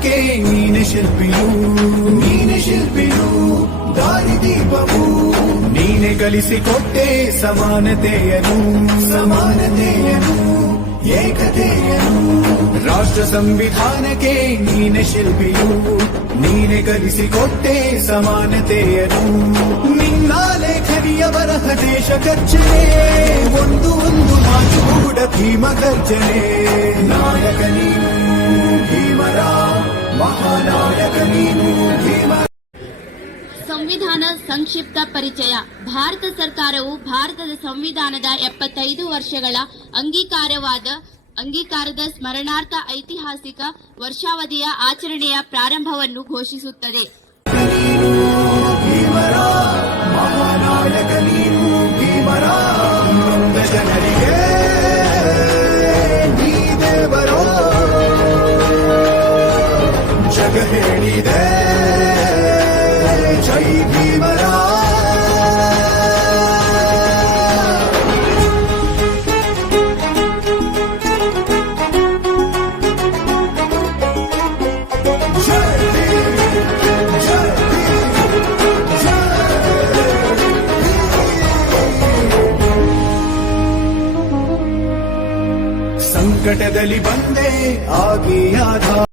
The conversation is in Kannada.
ಸಂವಿಧಾನಕ್ಕೆ ನೀನೆ ಶಿಲ್ಪಿಯು ದಾರಿದೀಪವು ನೀನೆ ಕಲಿಸಿಕೊಟ್ಟೆ ಸಮಾನತೆಯನು ಏಕತೆಯನು ರಾಷ್ಟ್ರ ಸಂವಿಧಾನಕ್ಕೆ ನೀನೆ ಶಿಲ್ಪಿಯು ನೀನೆ ಕಲಿಸಿಕೊಟ್ಟೆ ಸಮಾನತೆಯನು ನಿನ್ನ ಲೇಖನಿಯ ಬರಹ ದೇಶ ಗರ್ಜನೆ ಒಂದು ಮಾತು ಕೂಡ ಭೀಮ ಗರ್ಜನೆ ನಾಯಕ ನೀನು ಭೀಮರ ಮಹಾನಾಯಕ ನೀನು ಭೀಮ. ಸಂವಿಧಾನ ಸಂಕ್ಷಿಪ್ತ ಪರಿಚಯ. ಭಾರತ ಸರ್ಕಾರವು ಭಾರತದ ಸಂವಿಧಾನದ 75 ವರ್ಷಗಳ ಅಂಗೀಕಾರದ ಸ್ಮರಣಾರ್ಥ ಐತಿಹಾಸಿಕ ವರ್ಷಾವಧಿಯ ಆಚರಣೆಯ ಪ್ರಾರಂಭವನ್ನು ಘೋಷಿಸುತ್ತದೆ. ಮಹಾನಾಯಕ ನೀನು ಭೀಮರ ಜನರಿಗೆ ನೀ ದೇವರೋ ಜಗ ಹೇಳಿದೆ ಜೈ ಭೀಮರ. ಸಂಕಟದಲ್ಲಿ ಬಂದೆ ಆಗಿ ಆಧಾರ